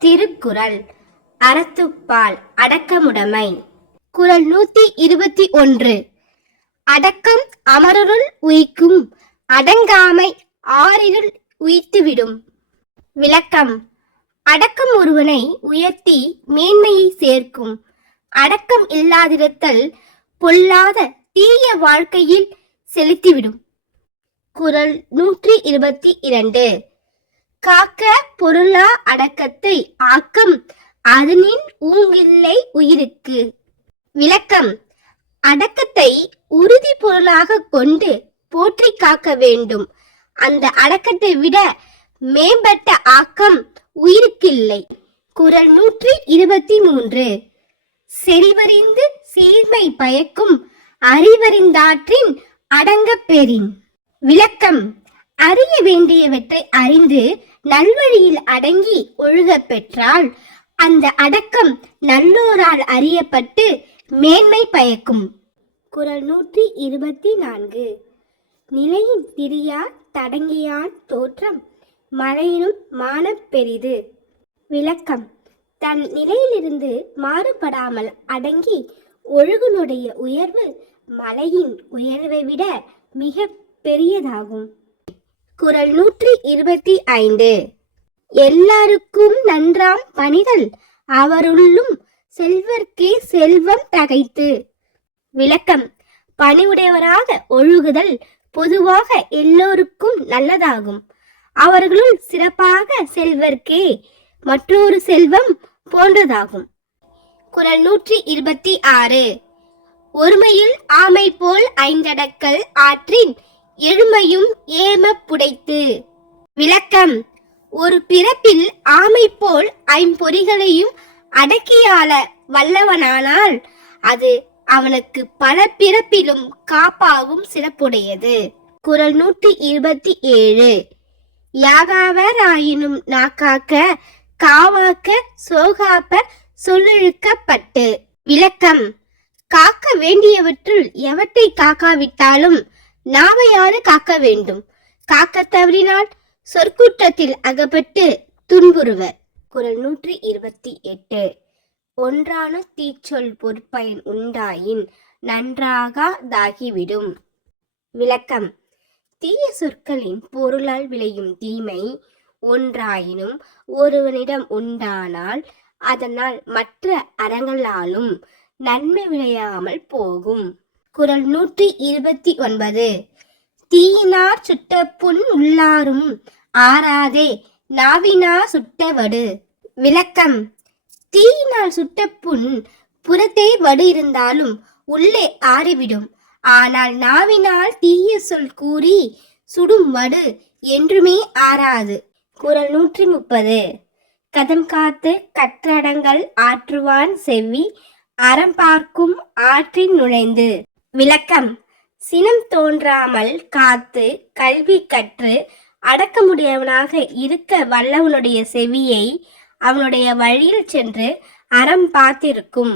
திருக்குறள் அறத்துப்பால் அடக்கமுடைமை. குறள் 121. அடக்கம் அமரருள் உய்க்கும், அடங்காமை ஆறிருள் உய்த்துவிடும். விளக்கம்: அடக்கம் ஒருவனை உயர்த்தி மேன்மையை சேர்க்கும். அடக்கம் இல்லாதிருத்தல் பொல்லாத தீய வாழ்க்கையில் செலுத்திவிடும். குறள் 122. காக்க பொருளா அடக்கத்தை ஆக்கம், அதனின் ஊங்கில்லை உயிருக்கு. விளக்கம்: அடக்கத்தை உறுதி பொருளாக கொண்டு போற்றி காக்க வேண்டும். அந்த அடக்கத்தை விட மேம்பட்ட ஆக்கம் உயிருக்கில்லை. குறள் 123. செறிவறிந்து சீர்மை பயக்கும், அறிவறிந்தாற்றின் அடங்கப் பெறின். விளக்கம்: அறிய வேண்டியவற்றை அறிந்து நல்வழியில் அடங்கி ஒழுகப் பெற்றால் அந்த அடக்கம் நல்லோரால் அறியப்பட்டு மேன்மை பயக்கும். குறள் 124. நிலையின் திரியா தடங்கியான் தோற்றம், மழையினும் மானப் பெரிது. விளக்கம்: தன் நிலையிலிருந்து மாறுபடாமல் அடங்கி ஒழுகுனுடைய உயர்வு மலையின் உயர்வை விட மிக பெரியதாகும். குறள் 125. எல்லாருக்கும் நன்றாம் பணிதல், அவருள்ளும் செல்வர்க்கே செல்வம் தகைத்து. விளக்கம்: பணிவுடையவராக ஒழுகுதல் பொதுவாக எல்லோருக்கும் நல்லதாகும். அவர்களுள் சிறப்பாக செல்வர்க்கே மற்றொரு செல்வம் போன்றதாகும். குறள் 126. ஒருமையில் ஆமை போல் ஐந்தடக்கல் ஆற்றின், எழுமையும் ஏமப் புடைத்து. விளக்கம்: ஒரு பிறப்பில் ஆமை போல் ஐம்பொறிகளையும் அடக்கியாள வல்லவனானால் அது அவனுக்கு பல பிறப்பிலும் காப்பாகும் சிறப்புடையது. குறள் 127. யாகாவர் ஆயினும் நாக்காக்க, காவாக்க சோகாப்ப சொல்லொழுக்கப்பட்டு. விளக்கம்: காக்க வேண்டியவற்றுள் எவற்றை காக்காவிட்டாலும் நாவையாறு காக்க வேண்டும். காக்க தவறினால் சொற்குற்றத்தில் அகப்பட்டு துன்புறுவர். குறள் 128. ஒன்றான தீச்சொல் பொற்பயன் உண்டாயின் நன்றாகாதாகிவிடும். விளக்கம்: தீய சொற்களின் பொருளால் விளையும் தீமை ஒன்றாயினும் ஒருவனிடம் உண்டானால் அதனால் மற்ற அறங்களாலும் நன்மை விளையாமல் போகும். குறள் 129. தீயினார் சுட்ட புண் உள்ளாரும் ஆறாதே, நாவினார் சுட்ட வடு. விளக்கம்: தீயினால் சுட்ட புண் புறத்தே வடு இருந்தாலும் உள்ளே ஆறிவிடும். ஆனால் நாவினால் தீய சொல் கூறி சுடும் வடு என்றுமே ஆறாது. குறள் 130. கதம் காத்து கற்றடங்கள் ஆற்றுவான் செவ்வி, அறம் பார்க்கும் ஆற்றின் நுழைந்து. விளக்கம்: சினம் தோன்றாமல் காத்து கல்வி கற்று அடக்கமுடையவனாக இருக்க வல்லவனுடைய செவியை அவனுடைய வழியில் சென்று அறம் பார்த்திருக்கும்.